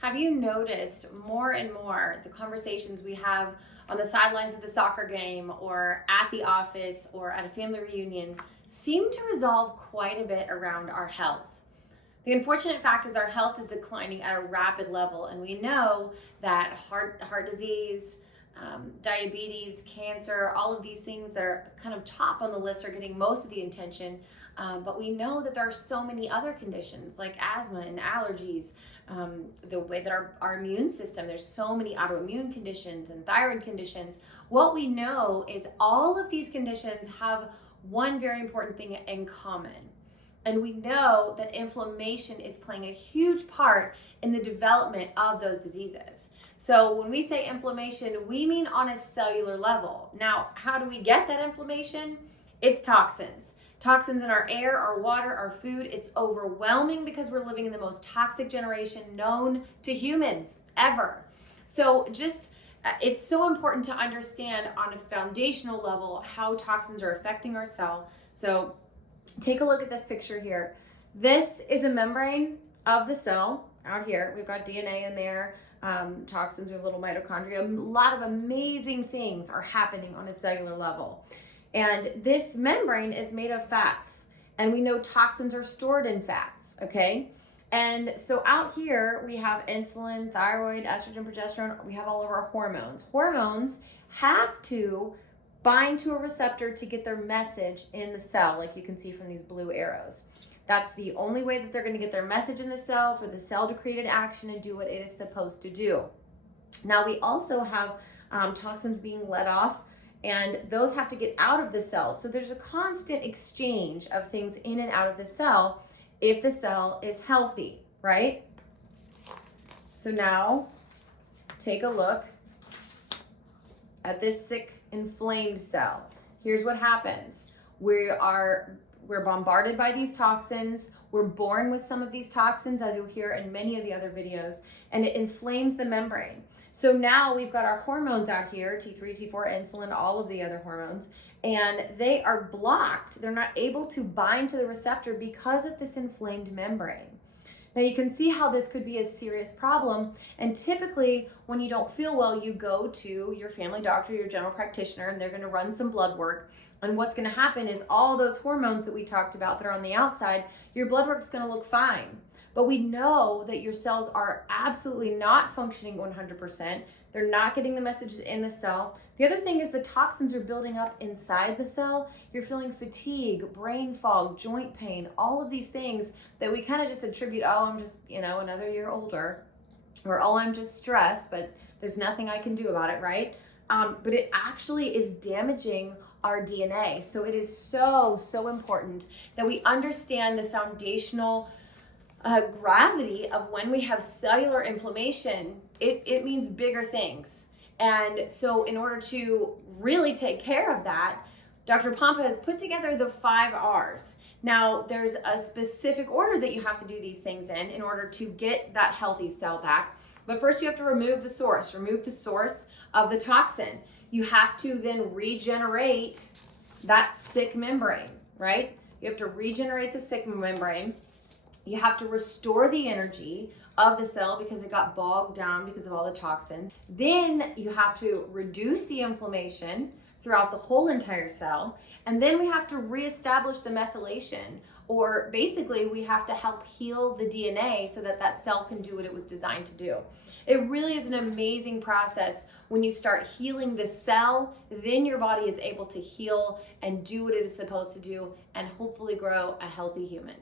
Have you noticed more and more the conversations we have on the sidelines of the soccer game or at the office or at a family reunion seem to resolve quite a bit around our health? The unfortunate fact is our health is declining at a rapid level, and we know that heart disease, diabetes, cancer, all of these things that are kind of top on the list are getting most of the attention. But we know that there are so many other conditions like asthma and allergies, the way that our immune system, there's so many autoimmune conditions and thyroid conditions. What we know is all of these conditions have one very important thing in common. And we know that inflammation is playing a huge part in the development of those diseases. So when we say inflammation, we mean on a cellular level. Now, how do we get that inflammation? It's toxins. Toxins in our air, our water, our food. It's overwhelming because we're living in the most toxic generation known to humans ever. So it's so important to understand on a foundational level how toxins are affecting our cell. So take a look at this picture here. This is a membrane of the cell out here. We've got DNA in there, toxins, we have little mitochondria. A lot of amazing things are happening on a cellular level. And this membrane is made of fats. And we know toxins are stored in fats, okay? And so out here, we have insulin, thyroid, estrogen, progesterone. We have all of our hormones. Hormones have to bind to a receptor to get their message in the cell, like you can see from these blue arrows. That's the only way that they're going to get their message in the cell, for the cell to create an action and do what it is supposed to do. Now we also have toxins being let off, and those have to get out of the cell. So there's a constant exchange of things in and out of the cell if the cell is healthy, right? So now take a look at this sick, inflamed cell. Here's what happens. We're bombarded by these toxins. We're born with some of these toxins, as you'll hear in many of the other videos, and it inflames the membrane. So now we've got our hormones out here, T3, T4, insulin, all of the other hormones, and they are blocked. They're not able to bind to the receptor because of this inflamed membrane. Now you can see how this could be a serious problem, and typically when you don't feel well, you go to your family doctor, your general practitioner, and they're going to run some blood work. And what's going to happen is all those hormones that we talked about that are on the outside, your blood work's going to look fine. But we know that your cells are absolutely not functioning 100%. They're not getting the message in the cell. The other thing is the toxins are building up inside the cell. You're feeling fatigue, brain fog, joint pain, all of these things that we kind of just attribute, oh, I'm just, another year older, or oh, I'm just stressed, but there's nothing I can do about it, right? But it actually is damaging our DNA. So it is so, so important that we understand the foundational gravity of when we have cellular inflammation. It means bigger things. And so in order to really take care of that, Dr. Pompa has put together the 5 R's. Now, there's a specific order that you have to do these things in order to get that healthy cell back. But first you have to remove the source of the toxin. You have to then regenerate that sick membrane, right? You have to regenerate the sick membrane. You have to restore the energy of the cell because it got bogged down because of all the toxins. Then you have to reduce the inflammation throughout the whole entire cell. And then we have to reestablish the methylation, or basically we have to help heal the DNA so that that cell can do what it was designed to do. It really is an amazing process. When you start healing the cell, then your body is able to heal and do what it is supposed to do and hopefully grow a healthy human.